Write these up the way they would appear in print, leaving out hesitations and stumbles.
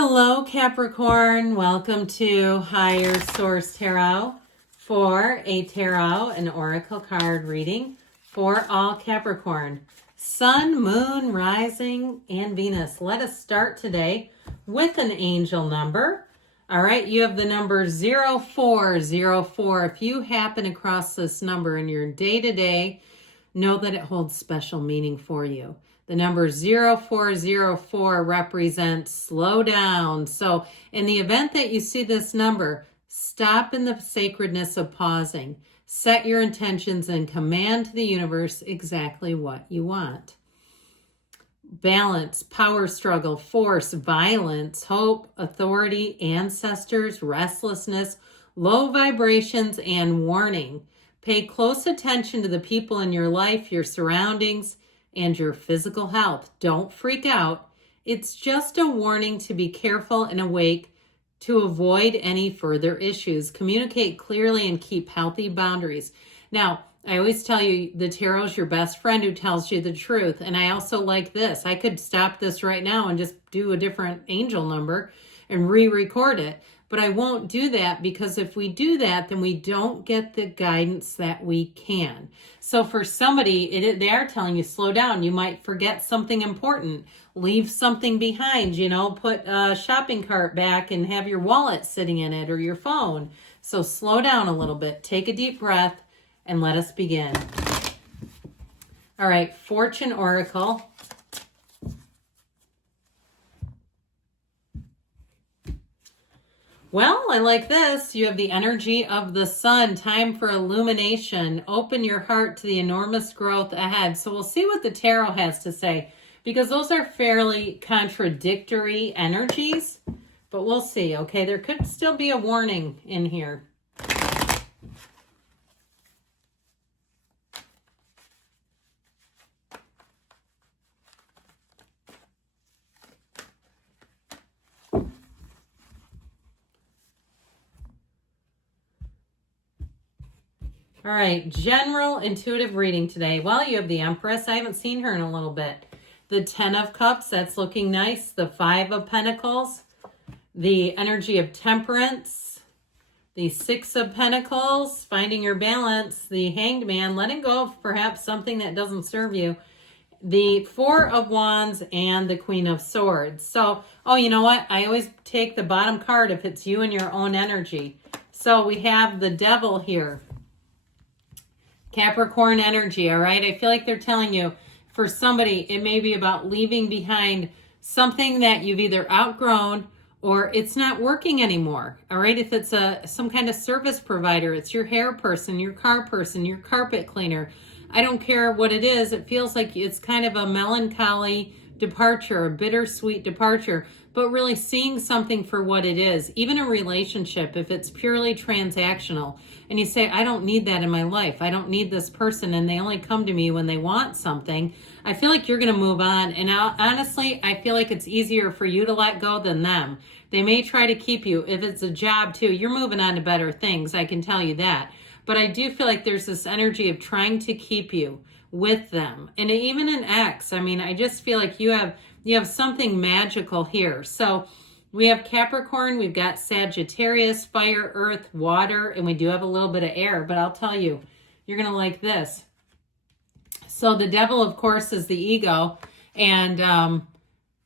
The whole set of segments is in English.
Hello, Capricorn. Welcome to Higher Source Tarot for a tarot and oracle card reading for all Capricorn. Sun, Moon, Rising, and Venus. Let us start today with an angel number. All right, you have the number 0404. If you happen across this number in your day-to-day, know that it holds special meaning for you. The number 0404 represents slow down. So in the event that you see this number, stop in the sacredness of pausing. Set your intentions and command to the universe exactly what you want. Balance, power struggle, force, violence, hope, authority, ancestors, restlessness, low vibrations, and warning. Pay close attention to the people in your life, your surroundings, and your physical health. Don't freak out. It's just a warning to be careful and awake to avoid any further issues. Communicate clearly and keep healthy boundaries. Now, I always tell you the tarot is your best friend who tells you the truth. And I also like this. I could stop this right now and just do a different angel number and re-record it. But I won't do that because if we do that, then we don't get the guidance that we can. So for somebody, they are telling you, slow down. You might forget something important. Leave something behind, put a shopping cart back and have your wallet sitting in it or your phone. So slow down a little bit. Take a deep breath and let us begin. All right, Fortune Oracle. Well, I like this. You have the energy of the sun. Time for illumination. Open your heart to the enormous growth ahead. So we'll see what the tarot has to say, because those are fairly contradictory energies, but we'll see. Okay, there could still be a warning in here. All right, general intuitive reading today. Well, you have the Empress. I haven't seen her in a little bit. The 10 of Cups, that's looking nice. The 5 of Pentacles. The energy of Temperance. The 6 of Pentacles, finding your balance. The Hanged Man, letting go of perhaps something that doesn't serve you. The 4 of Wands and the Queen of Swords. So, you know what? I always take the bottom card if it's you and your own energy. So we have the Devil here. Capricorn energy, all right? I feel like they're telling you, for somebody, it may be about leaving behind something that you've either outgrown or it's not working anymore, all right? If it's some kind of service provider, it's your hair person, your car person, your carpet cleaner. I don't care what it is. It feels like it's kind of a melancholy departure, a bittersweet departure, but really seeing something for what it is. Even a relationship, if it's purely transactional and you say, I don't need that in my life, I don't need this person, and they only come to me when they want something, I feel like you're going to move on. And honestly, I feel like it's easier for you to let go than them. They may try to keep you. If it's a job too, you're moving on to better things, I can tell you that. But I do feel like there's this energy of trying to keep you with them. And even an ex, I just feel like you have something magical here. So we have Capricorn, we've got Sagittarius, fire, earth, water, and we do have a little bit of air, but I'll tell you, you're going to like this. So the Devil, of course, is the ego, and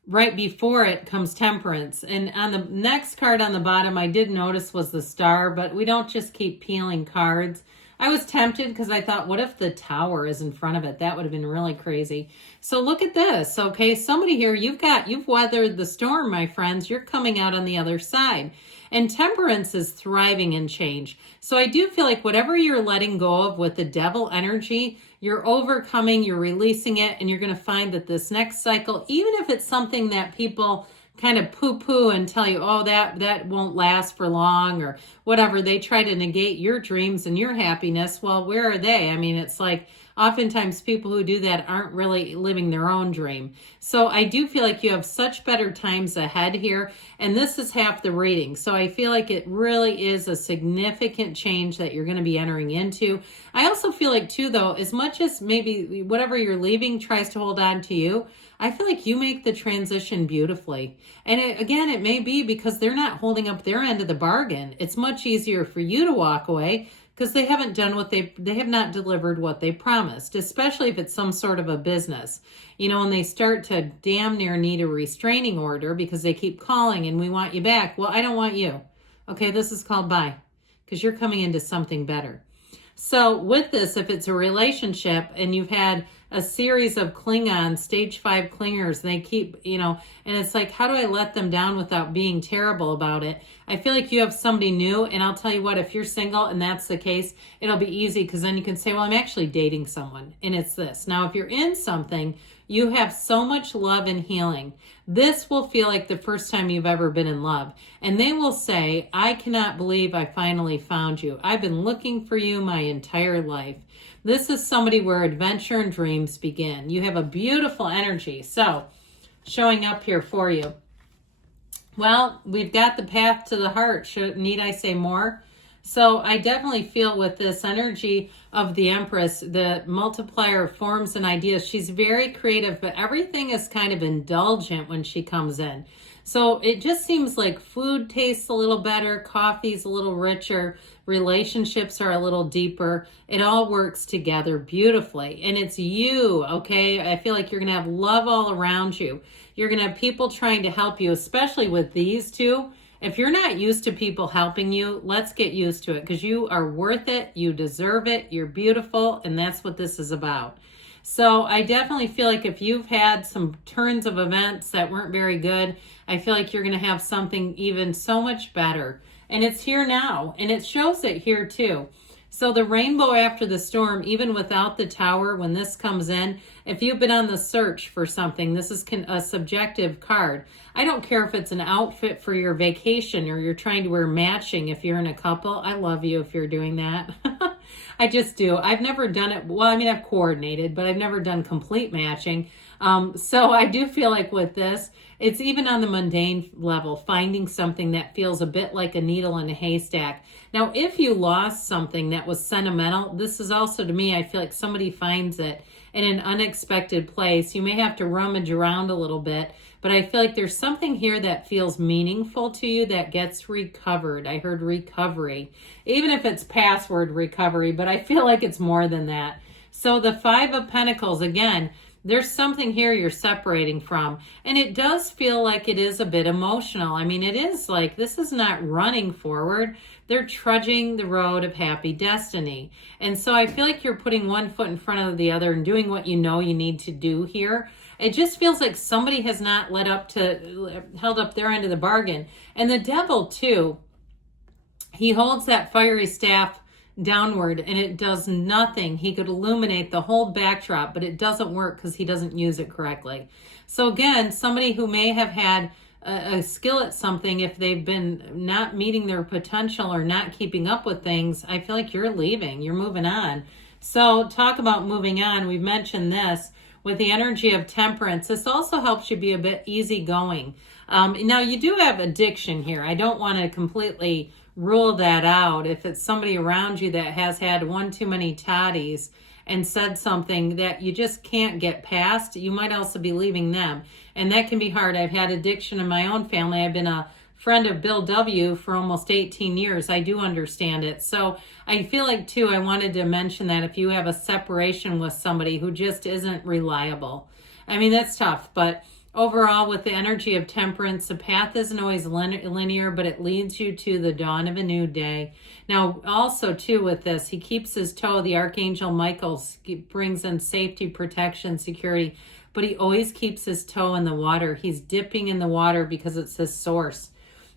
right before it comes Temperance. And on the next card on the bottom, I did notice was the Star, but we don't just keep peeling cards. I was tempted because I thought, what if the Tower is in front of it? That would have been really crazy. So look at this, okay? Somebody here, you've weathered the storm, my friends. You're coming out on the other side. And Temperance is thriving in change. So I do feel like whatever you're letting go of with the Devil energy, you're overcoming, you're releasing it, and you're going to find that this next cycle, even if it's something that people kind of poo-poo and tell you, oh, that won't last for long or whatever, they try to negate your dreams and your happiness. Well, where are they? It's like, oftentimes people who do that aren't really living their own dream. So I do feel like you have such better times ahead here, and this is half the reading. So I feel like it really is a significant change that you're going to be entering into. I also feel like too, though, as much as maybe whatever you're leaving tries to hold on to you, I feel like you make the transition beautifully. And again, it may be because they're not holding up their end of the bargain. It's much easier for you to walk away because they haven't done what they have not delivered what they promised, especially if it's some sort of a business. You know, when they start to damn near need a restraining order because they keep calling and we want you back. Well, I don't want you. Okay, this is called bye, because you're coming into something better. So with this, if it's a relationship and you've had a series of Klingons, stage 5 clingers, they keep, you know, and it's like, how do I let them down without being terrible about it? I feel like you have somebody new, and I'll tell you what, if you're single and that's the case, it'll be easy because then you can say, well, I'm actually dating someone, and it's this. Now, if you're in something, you have so much love and healing. This will feel like the first time you've ever been in love. And they will say, I cannot believe I finally found you. I've been looking for you my entire life. This is somebody where adventure and dreams begin. You have a beautiful energy. So, showing up here for you. Well, we've got the path to the heart. Need I say more? So I definitely feel with this energy of the Empress, the multiplier of forms and ideas, she's very creative, but everything is kind of indulgent when she comes in. So it just seems like food tastes a little better, coffee's a little richer, relationships are a little deeper. It all works together beautifully. And it's you, okay? I feel like you're going to have love all around you. You're going to have people trying to help you, especially with these two. If you're not used to people helping you, let's get used to it because you are worth it. You deserve it. You're beautiful. And that's what this is about. So I definitely feel like if you've had some turns of events that weren't very good, I feel like you're going to have something even so much better. And it's here now. And it shows it here too. So the rainbow after the storm, even without the tower, when this comes in, if you've been on the search for something, this is a subjective card. I don't care if it's an outfit for your vacation or you're trying to wear matching if you're in a couple. I love you if you're doing that. I just do. I've never done it. Well, I mean, I've coordinated, but I've never done complete matching. So I do feel like with this, it's even on the mundane level, finding something that feels a bit like a needle in a haystack. Now, if you lost something that was sentimental, this is also, to me, I feel like somebody finds it in an unexpected place. You may have to rummage around a little bit, but I feel like there's something here that feels meaningful to you that gets recovered. I heard recovery, even if it's password recovery, but I feel like it's more than that. So the 5 of Pentacles, again, there's something here you're separating from. And it does feel like it is a bit emotional. I mean, it is like, this is not running forward. They're trudging the road of happy destiny. And so I feel like you're putting one foot in front of the other and doing what you know you need to do here. It just feels like somebody has not held up their end of the bargain. And the devil too, he holds that fiery staff downward and it does nothing. He could illuminate the whole backdrop, but it doesn't work because he doesn't use it correctly. So again, somebody who may have had a skill at something, if they've been not meeting their potential or not keeping up with things, I feel like you're leaving, you're moving on. So talk about moving on. We've mentioned this with the energy of Temperance. This also helps you be a bit easygoing. Now you do have addiction here. I don't want to completely rule that out. If it's somebody around you that has had one too many toddies and said something that you just can't get past, you might also be leaving them. And that can be hard. I've had addiction in my own family. I've been a friend of Bill W. for almost 18 years. I do understand it. So I feel like, too, I wanted to mention that if you have a separation with somebody who just isn't reliable. I mean, that's tough, but overall, with the energy of Temperance, the path isn't always linear, but it leads you to the dawn of a new day. Now, also, too, with this, he keeps his toe. The Archangel Michael brings in safety, protection, security, but he always keeps his toe in the water. He's dipping in the water because it's his source.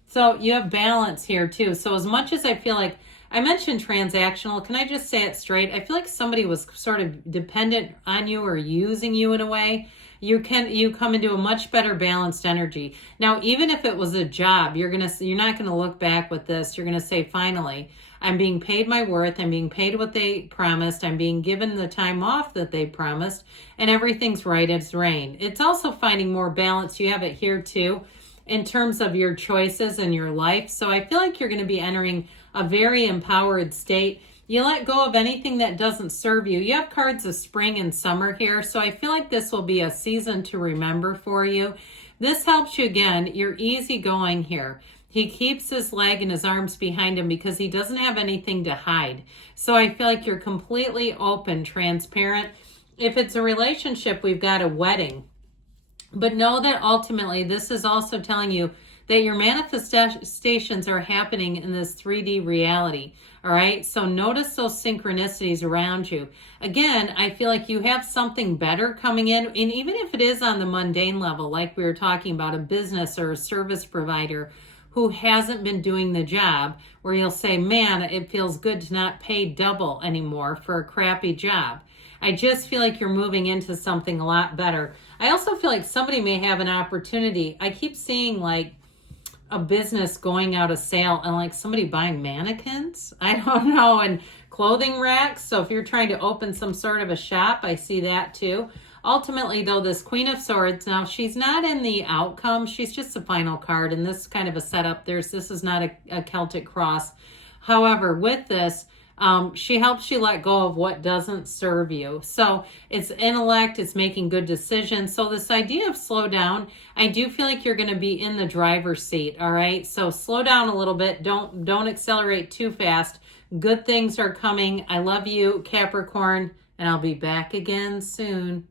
So you have balance here, too. So as much as I feel like, I mentioned transactional, can I just say it straight? I feel like somebody was sort of dependent on you or using you in a way. you come into a much better balanced energy. Now, even if it was a job, you're not gonna look back with this. You're gonna say, finally, I'm being paid my worth. I'm being paid what they promised. I'm being given the time off that they promised, and everything's right as rain. It's also finding more balance. You have it here too, in terms of your choices in your life. So I feel like you're going to be entering a very empowered state. You let go of anything that doesn't serve you. You have cards of spring and summer here. So I feel like this will be a season to remember for you. This helps you again. You're easygoing here. He keeps his leg and his arms behind him because he doesn't have anything to hide. So I feel like you're completely open, transparent. If it's a relationship, we've got a wedding. But know that ultimately this is also telling you that your manifestations are happening in this 3D reality. All right. So notice those synchronicities around you. Again, I feel like you have something better coming in. And even if it is on the mundane level, like we were talking about, a business or a service provider who hasn't been doing the job, where you'll say, man, it feels good to not pay double anymore for a crappy job. I just feel like you're moving into something a lot better. I also feel like somebody may have an opportunity. I keep seeing like a business going out of sale and like somebody buying mannequins, I don't know, and clothing racks. So if you're trying to open some sort of a shop, I see that too. Ultimately, though, this Queen of Swords, now she's not in the outcome. She's just the final card in this kind of a setup. This is not a Celtic cross. However, with this, she helps you let go of what doesn't serve you. So it's intellect, it's making good decisions. So this idea of slow down, I do feel like you're going to be in the driver's seat. All right. So slow down a little bit. Don't accelerate too fast. Good things are coming. I love you, Capricorn, and I'll be back again soon.